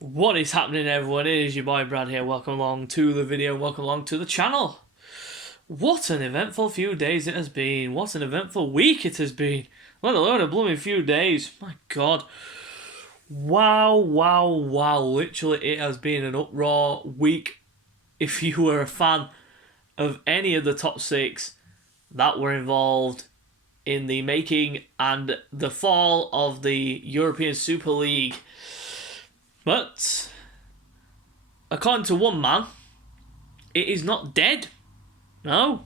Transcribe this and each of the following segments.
What is happening, everyone? It is your boy Brad here. Welcome along to the video. Welcome along to the channel. What an eventful few days it has been. What an eventful week it has been. Let alone a blooming few days. My God. Wow. Literally, it has been an uproar week. If you were a fan of any of the top six that were involved in the making and the fall of the European Super League. But, according to one man, it is not dead. No,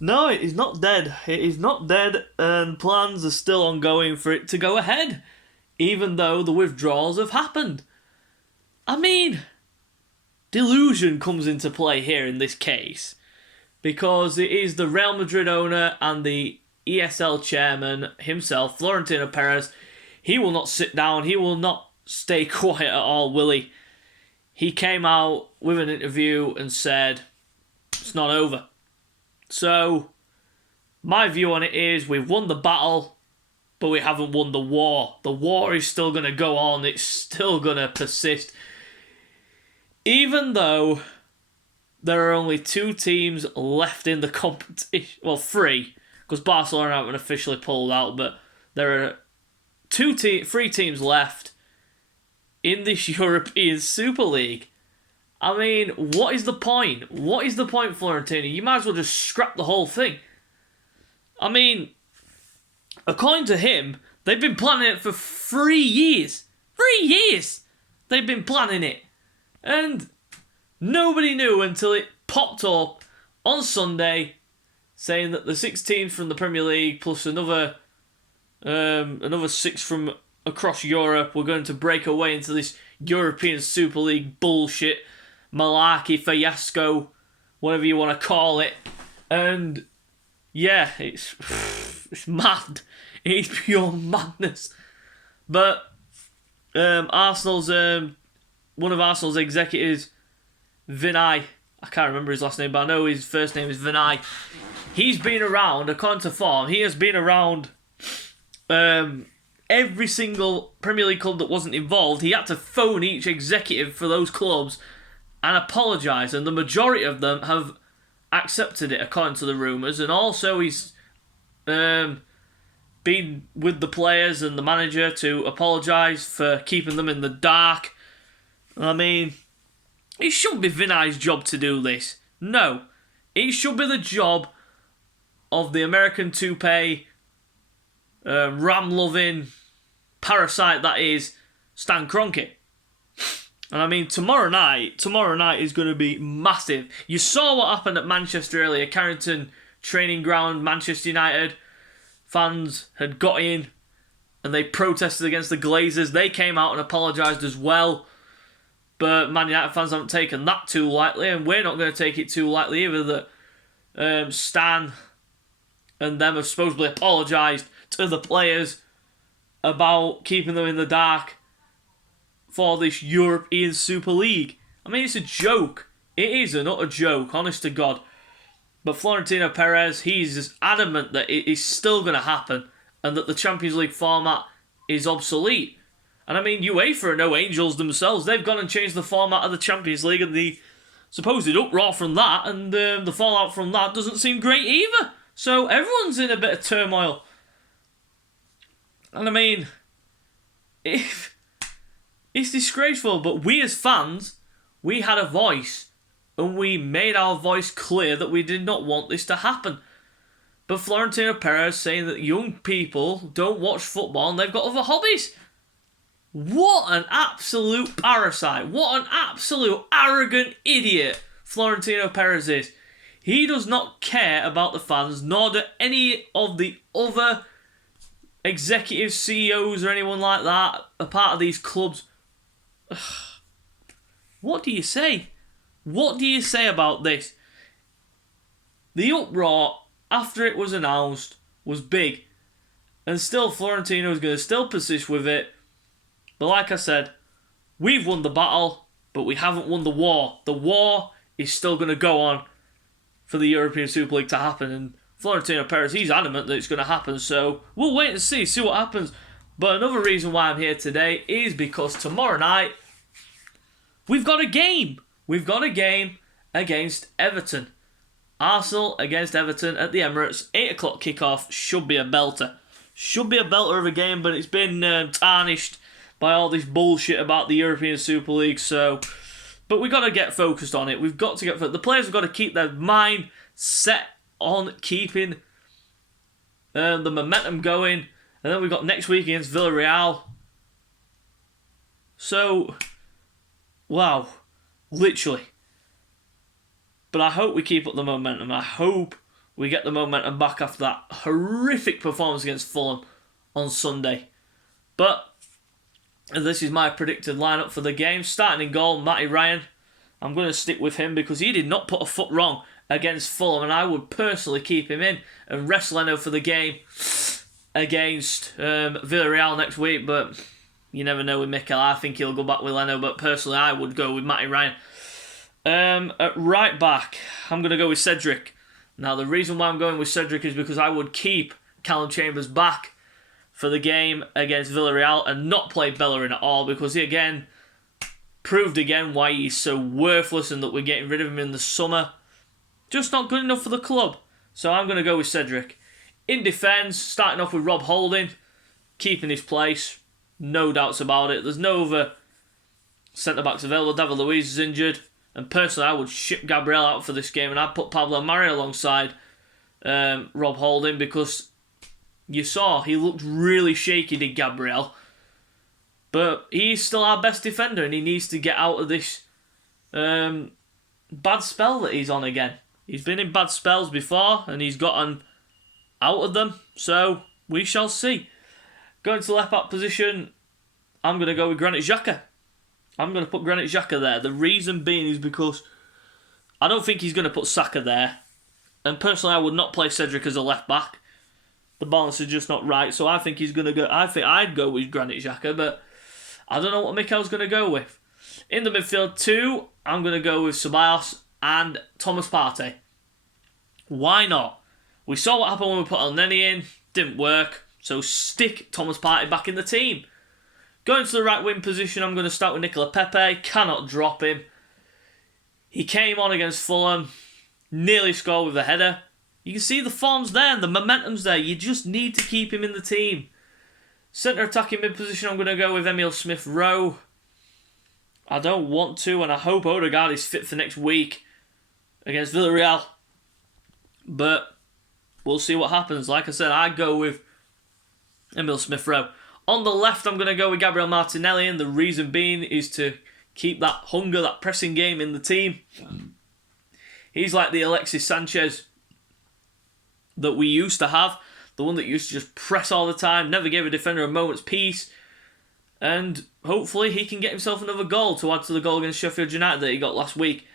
it is not dead. It is not dead, and plans are still ongoing for it to go ahead, even though the withdrawals have happened. I mean, delusion comes into play here in this case, because it is the Real Madrid owner and the ESL chairman himself, Florentino Perez. He will not sit down. He will not stay quiet at all, will he? He came out with an interview and said, it's not over. So, my view on it is, we've won the battle, but we haven't won the war. The war is still going to go on. It's still going to persist. Even though there are only two teams left in the competition. Well, three, because Barcelona haven't officially pulled out, but there are three teams left in this European Super League. I mean, what is the point? What is the point, Florentino? You might as well just scrap the whole thing. I mean, according to him, they've been planning it for 3 years. 3 years! They've been planning it. And nobody knew until it popped up on Sunday, saying that the 6 teams from the Premier League plus another 6 from across Europe were going to break away into this European Super League bullshit, malarkey, fiasco, whatever you want to call it. And yeah, it's mad. It's pure madness. But Arsenal's one of Arsenal's executives, Vinay, I can't remember his last name, but I know his first name is Vinay. He's been around, according to form, he has been around every single Premier League club that wasn't involved. He had to phone each executive for those clubs and apologise, and the majority of them have accepted it, according to the rumours. And also he's been with the players and the manager to apologise for keeping them in the dark. I mean, it shouldn't be Vinay's job to do this. No, it should be the job of the American toupee, ram-loving parasite that is Stan Kroenke. And I mean, tomorrow night is going to be massive. You saw what happened at Manchester earlier, Carrington training ground. Manchester United fans had got in and they protested against the Glazers. They came out and apologised as well. But Man United fans haven't taken that too lightly, and we're not going to take it too lightly either, that Stan and them have supposedly apologised to the players about keeping them in the dark for this European Super League. I mean, it's a joke. It is an utter joke, honest to God. But Florentino Perez, he's just adamant that it is still going to happen and that the Champions League format is obsolete. And I mean, UEFA are no angels themselves. They've gone and changed the format of the Champions League, and the supposed uproar from that and the fallout from that doesn't seem great either. So everyone's in a bit of turmoil. And I mean, it's disgraceful, but we as fans, we had a voice, and we made our voice clear that we did not want this to happen. But Florentino Perez saying that young people don't watch football and they've got other hobbies. What an absolute parasite. What an absolute arrogant idiot Florentino Perez is. He does not care about the fans, nor do any of the other executive CEOs or anyone like that a part of these clubs. What do you say? What do you say about this? The uproar after it was announced was big, and still Florentino is going to still persist with it. But like I said, we've won the battle, but we haven't won the war. The war is still going to go on for the European Super League to happen, and Florentino Perez, he's adamant that it's going to happen, so we'll wait and see what happens. But another reason why I'm here today is because tomorrow night we've got a game. We've got a game against Everton. Arsenal against Everton at the Emirates. 8 o'clock kickoff. Should be a belter. Should be a belter of a game, but it's been tarnished by all this bullshit about the European Super League. So, but we've got to get focused on it. We've got to get the players have got to keep their mind set on keeping the momentum going. And then we've got next week against Villarreal. So, wow, literally. But I hope we keep up the momentum. I hope we get the momentum back after that horrific performance against Fulham on Sunday. But this is my predicted lineup for the game. Starting in goal, Matty Ryan. I'm going to stick with him because he did not put a foot wrong against Fulham, and I would personally keep him in and rest Leno for the game against Villarreal next week. But you never know with Mikel. I think he'll go back with Leno, but personally I would go with Matty Ryan. At right back, I'm going to go with Cedric. Now, the reason why I'm going with Cedric is because I would keep Callum Chambers back for the game against Villarreal and not play Bellerin at all, because he again proved why he's so worthless and that we're getting rid of him in the summer. Just not good enough for the club. So I'm going to go with Cedric. In defence, starting off with Rob Holding, keeping his place. No doubts about it. There's no other centre-backs available. David Luiz is injured. And personally, I would ship Gabriel out for this game, and I'd put Pablo Mari alongside Rob Holding, because you saw he looked really shaky, did Gabriel. But he's still our best defender, and he needs to get out of this bad spell that he's on again. He's been in bad spells before, and he's gotten out of them. So we shall see. Going to the left back position, I'm going to go with Granit Xhaka. I'm going to put Granit Xhaka there. The reason being is because I don't think he's going to put Saka there. And personally, I would not play Cedric as a left back. The balance is just not right. So I think he's going to go. I think I'd go with Granit Xhaka, but I don't know what Mikel's going to go with. In the midfield two, I'm going to go with Ceballos and Thomas Partey. Why not? We saw what happened when we put El Neni in. Didn't work. So stick Thomas Partey back in the team. Going to the right wing position, I'm going to start with Nicola Pepe. Cannot drop him. He came on against Fulham. Nearly scored with a header. You can see the form's there and the momentum's there. You just need to keep him in the team. Centre attacking mid position, I'm going to go with Emile Smith-Rowe. I don't want to, and I hope Odegaard is fit for next week against Villarreal. But we'll see what happens. Like I said, I'd go with Emile Smith-Rowe. On the left, I'm going to go with Gabriel Martinelli, and the reason being is to keep that hunger, that pressing game in the team. He's like the Alexis Sanchez that we used to have, the one that used to just press all the time, never gave a defender a moment's peace, and hopefully he can get himself another goal to add to the goal against Sheffield United that he got last week.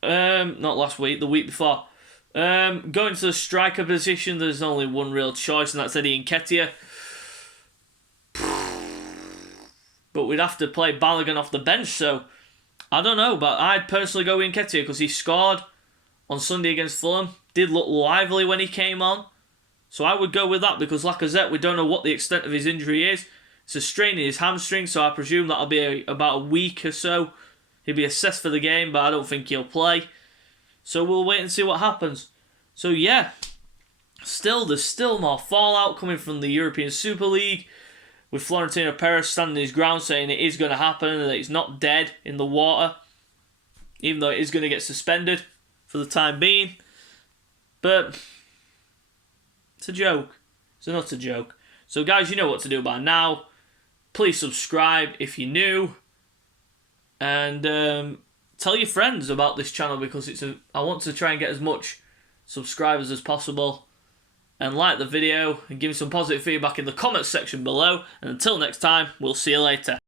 Not last week, the week before. Going to the striker position, there's only one real choice, and that's Eddie Nketiah. But we'd have to play Balogun off the bench, so I don't know. But I'd personally go with Nketiah because he scored on Sunday against Fulham. Did look lively when he came on. So I would go with that because Lacazette, we don't know what the extent of his injury is. It's a strain in his hamstring, so I presume that'll be about a week or so. He'll be assessed for the game, but I don't think he'll play. So we'll wait and see what happens. So yeah, there's still more fallout coming from the European Super League, with Florentino Perez standing his ground saying it is going to happen and that it's not dead in the water, even though it is going to get suspended for the time being. But it's a joke. It's not a joke. So guys, you know what to do by now. Please subscribe if you're new, and tell your friends about this channel because I want to try and get as much subscribers as possible. And like the video and give me some positive feedback in the comments section below. And until next time, we'll see you later.